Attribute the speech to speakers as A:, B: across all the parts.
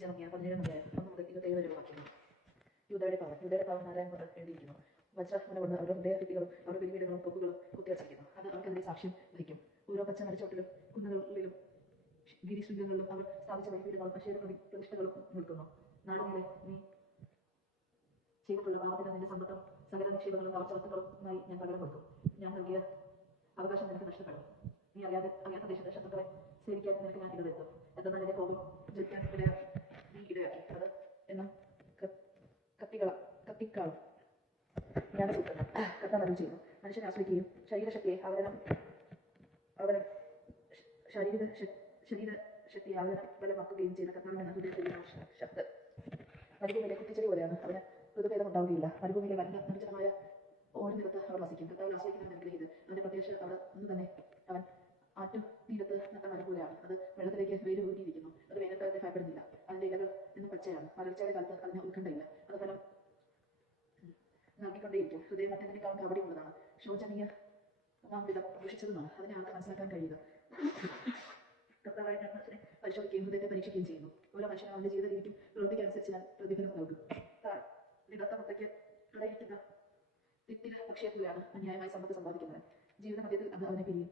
A: ജനമിയ പതിനേഴാം അധ്യായം ഒന്ന് മുതൽ ഇരുപത്തേഴ് വരെ വാക്യങ്ങൾ യൂതയുടെ പാവം. യൂതയുടെ പാവം നാരായണ കൊണ്ട് എഴുതിയിരിക്കുന്നു. വജ്രാഹ്മനെ കൊണ്ട് അവരുടെ ഹൃദയഭിത്തികളും അവരുടെ പിരിവീടുകളും കൊക്കുകളും കുത്തിവച്ചിരിക്കുന്നു. അത് അവർക്കെതിരെ സാക്ഷ്യം വഹിക്കും. ഓരോ പച്ച മരച്ചോട്ടിലും കുന്നുകളിലും ഗിരിശൃംഗങ്ങളിലും അവർ സ്ഥാപിച്ച വൈദ്യുതികളും അശേര പ്രതി പ്രതിഷ്ഠകളും നിൽക്കുന്നു. നാടുകളെ നീ ചെയ്തിട്ടുള്ള പാവത്തിന് നിന്റെ സമ്പത്തും സകല നിക്ഷേപങ്ങളും കവർച്ചവസ്തുക്കളുമായി ഞാൻ പകരം കൊടുക്കും. ഞാൻ നൽകിയ അവകാശം നിനക്ക് നഷ്ടപ്പെടും. നീ അറിയാതെ അറിയാത്ത ദേശത്തെ ശത്രുക്കളെ സേവിക്കാൻ നിനക്ക് ഞാൻ ഇടവരുത്തും. എന്നാൽ നിന്റെ കോപം ജ്വലിക്കാൻ ഇടയാ നീ ഇടയാക്കി അത് എന്നും കത്തികള ഞാൻ സൂത്രണം കത്താൻ ചെയ്യുന്നു മനുഷ്യനെ ആശ്രയിക്കുകയും ശരീരശക്തിയെ അവരണം അവനെ ശ- ശാരീരിക ശരീര ശക്തിയെ അവനം ബലമാക്കുകയും ചെയ്യുന്ന കർത്താവിന്റെ ഹൃദയത്തിലെ ശബ്ദം. മരുഭൂമിയിലെ കുറ്റിച്ചെടി പോലെയാണ്. അവന് ഋതുഭേദം ഉണ്ടാവുകയില്ല. മരുഭൂമിയിലെ വരണ്ട നിർജനമായ ഓരോ നിരത്ത് അവർ വസിക്കും. കർത്താവിൽ ആശ്രയിക്കുന്നവൻ ഇത് അവന്റെ പ്രത്യേകിച്ച് അവിടെ നിന്ന് തന്നെ അവൻ ആറ്റു തീരത്ത് നട്ട മരം അത് വെള്ളത്തിലേക്ക് വേര് ഊരിയിരിക്കുന്നു. അത് വേനൽക്കാലത്തെ ഭയപ്പെടുന്നില്ല. അതിന്റെ ഇലകൾ ഇന്ന് പച്ചയാണ്. വരൾച്ചയുടെ കാലത്ത് അതിന് ഉത്കണ്ഠയില്ല. അത് ഫലം നൽകിക്കൊണ്ടേയിരിക്കും ഹൃദയം മറ്റെന്തിനേക്കാളും കവടിയുള്ളതാണ് ശോചനീയ നാം വിധം ദുഷിച്ചതുമാണ് അതിനെ ആർക്ക് മനസ്സിലാക്കാൻ കഴിയുക കർത്താവായ മനസ്സിനെ പരിശോധിക്കുകയും ഹൃദയത്തെ പരീക്ഷിക്കുകയും ചെയ്യുന്നു. ഓരോ മനുഷ്യനും അവന്റെ ജീവിത രീതിക്കും പ്രവൃത്തിക്ക് അനുസരിച്ച് ഞാൻ പ്രതിഫലം നൽകും. താൻ വിടത്ത മുട്ടയ്ക്ക് ഇടയിരിക്കുന്ന തിത്തിര പക്ഷിയെപ്പോലെയാണ് അന്യായമായി സമ്പത്ത് സമ്പാദിക്കുന്നത് ജീവിത മധ്യത്തിൽ അത് അവനെ പിരിയും.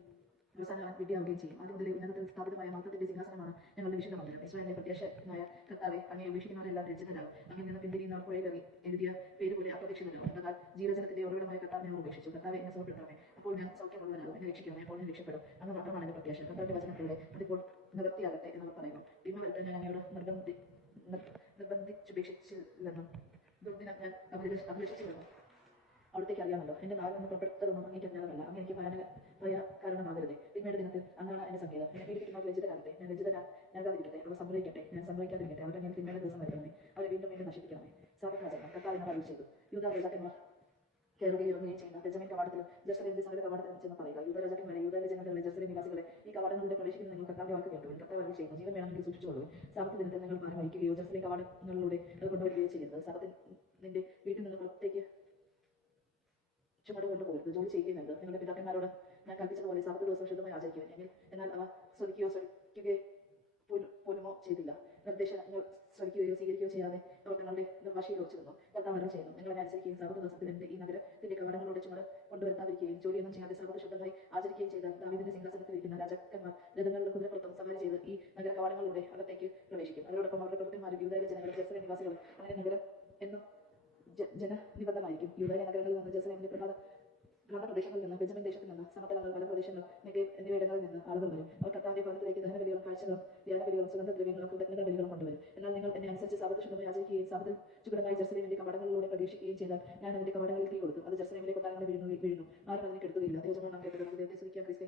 A: അവൻ വിദ്യയാവുകയും ചെയ്യും. മുതലേ ഉന്നതത്തിൽ സ്ഥാപിതമായ മഹത്വത്തിന്റെ സിംഹാസനമാണ് ഞങ്ങളുടെ വിശുദ്ധ മന്ദിരം. ഇസ്രായേലിന്റെ പ്രത്യാശനായ കർത്താവെ അങ്ങേ വീക്ഷിക്കുന്നവരെല്ലാം രചിതരാകും. അങ്ങനെ നിന്ന് പിന്തിരിയുന്ന പുഴയിലെറി എഴുതിയ പേര് പോലെ അപ്രതീക്ഷിതരാകും എന്നാൽ ജീവജലത്തിന്റെ ഉറവിടമായ കർത്താവിനെ അവർ ഉപേക്ഷിച്ചു. കർത്താവെ എന്നെ സമർപ്പിക്കണമേ അപ്പോൾ ഞാൻ സൗഖ്യമുള്ളവനാകും. എന്നെ രക്ഷിക്കണമേ. അപ്പോൾ ഞാൻ രക്ഷപ്പെടും. അന്ന് മാത്രമാണ് എന്റെ പ്രത്യാശ. കർത്താവിന്റെ വചനത്തിലൂടെ അതിപ്പോൾ നിവൃത്തിയാകട്ടെ എന്നവർ പറയുന്നു. തിന്മ വരുത്താൻ ഞാൻ അങ്ങയോട് നിർബന്ധി നിർ- നിർബന്ധിച്ചുപേക്ഷിച്ചില്ലെന്നും ദുർദിനം ഞാൻ അഭിലഷ അഭിലഷിച്ചില്ലെന്നും അവിടത്തേക്ക് അറിയാമല്ലോ. എന്റെ നാളിൽ നിന്ന് പുറപ്പെടുത്തതൊന്നും അങ്ങേക്ക് അജ്ഞാതമല്ല അങ്ങ് സംഭവിക്കട്ടെ ഞാൻ സംഭവിക്കാതിരിക്കട്ടെ അവരുടെ ഞാൻ പിന്നീട് ദിവസം വരുത്തണമേ അവരെ വീണ്ടും വീണ്ടും നശിപ്പിക്കണമേ. സാധനാചരണം കർത്താവ് എന്നോട് അറിയിച്ചു ചെയ്തു യൂത രാജാക്കന്മാർ കയറുകയും ഇറങ്ങുകയും ചെയ്യുന്ന ബെഞ്ചമിൻ കവാടത്തിലും ജെറുസലേമിന്റെ സകല കവാടത്തിലും ചെന്ന് പറയുക. യൂത രാജാക്കന്മാരെ യൂതയിലെ ജനങ്ങളെ ജെറുസലേം നിവാസികളെ ഈ കവാടങ്ങളുടെ പ്രവേശിക്കുന്ന നിങ്ങൾ കർത്താവിന്റെ വാക്ക് കേട്ടു. കർത്താവ് അറിയിച്ചു ചെയ്യുന്നു. ജീവൻ വേണമെങ്കിൽ സൂക്ഷിച്ചുകൊള്ളു. സാപത്ത് ദിനത്തിൽ നിങ്ങൾ ഭാരം വഹിക്കുകയോ ജെറുസലേം കവാടങ്ങളിലൂടെ അത് കൊണ്ടുവരികയോ ചെയ്യരുത്. സാപത്തിൽ നിന്റെ വീട്ടിൽ നിന്ന് പുറത്തേക്ക് ചുമട് കൊണ്ടുപോകരുത് ജോലി ചെയ്യുന്നുണ്ട് നിങ്ങളുടെ പിതാക്കന്മാരോട് ഞാൻ കൽപ്പിച്ചതുപോലെ സാപത്ത് ദിവസം ശുദ്ധമായി ആചരിക്കുവാൻ. എന്നാൽ അവ പോലുമോ ചെയ്തില്ല. നിർദ്ദേശങ്ങൾ ശ്രമിക്കുകയോ സ്വീകരിക്കുകയോ ചെയ്യാതെ അവർ നിങ്ങളുടെ നിർവാശയിൽ ഉറച്ചിരുന്നു കർത്താവ് അരുൾ ചെയ്യുന്നു. നിങ്ങളെ അനുസരിക്കുകയും സാബത്ത് ദിവസത്തിൽ എന്റെ ഈ നഗരത്തിന്റെ കവാടങ്ങളുടെ ചുമട് കൊണ്ടുവരുത്താതിരിക്കുകയും ജോലിയൊന്നും ചെയ്യാതെ സാബത്ത് ശുദ്ധമായി ആചരിക്കുകയും ചെയ്താൽ ദാവീദിന്റെ സിംഹാസനത്തിൽ ഇരിക്കുന്ന രാജാക്കന്മാർ രഥങ്ങളുടെ കുതിരപ്പുറത്തും സവാരി ചെയ്ത് ഈ നഗര കവാടങ്ങളിലൂടെ അകത്തേക്ക് പ്രവേശിക്കും. അതോടൊപ്പം അവരുടെ പ്രവൃത്തിമാരും യൂതയിലെ ജനങ്ങളും ജസ്ര നിവാസികളും. അങ്ങനെ നഗരം എന്നും ജനനിബന്ധമായിരിക്കും യൂതയിലെ നഗരങ്ങളിൽ നിന്ന് ജെറുസലേമിന്റെ പ്രഭാത ഗ്രാമപ്രദേശങ്ങളിൽ നിന്ന് ബെഞ്ചമിൻ ദേശത്തിൽ നിന്ന് സമതലങ്ങൾ പല പ്രദേശങ്ങൾ നെഗേവ് എന്നിവയിടങ്ങളിൽ നിന്ന് ആളുകൾ വരും. അവർ കർത്താവിന്റെ ഭവനത്തിലേക്ക് ദഹനബലികളും കാഴ്ചകളും ധ്യാനബലികളും സുഗന്ധദ്രവ്യങ്ങളും കൃതജ്ഞതാ ബലികളും കൊണ്ടുവരും. എന്നാൽ നിങ്ങൾ എന്നെ അനുസരിച്ച് ശുദ്ധമായി ആചരിക്കുകയും സാപത്തിൽ ചുഗടമായി ജെറുസലേമിന്റെ കവാടങ്ങളിലൂടെ പ്രവേശിക്കുകയും ചെയ്താൽ ഞാൻ അതിന്റെ കവാടങ്ങളിൽ തീ കൊടുത്തു അത് ജെറുസലേമിലെ കൊട്ടാരങ്ങളെ വീഴുന്നു വീഴുന്നു. ആരും അതിനെ കെടുത്തുകയില്ല ദൈവജനം നാം കേട്ടത് ദൈവത്തെ സ്തുതിക്കാം ക്രിസ്തു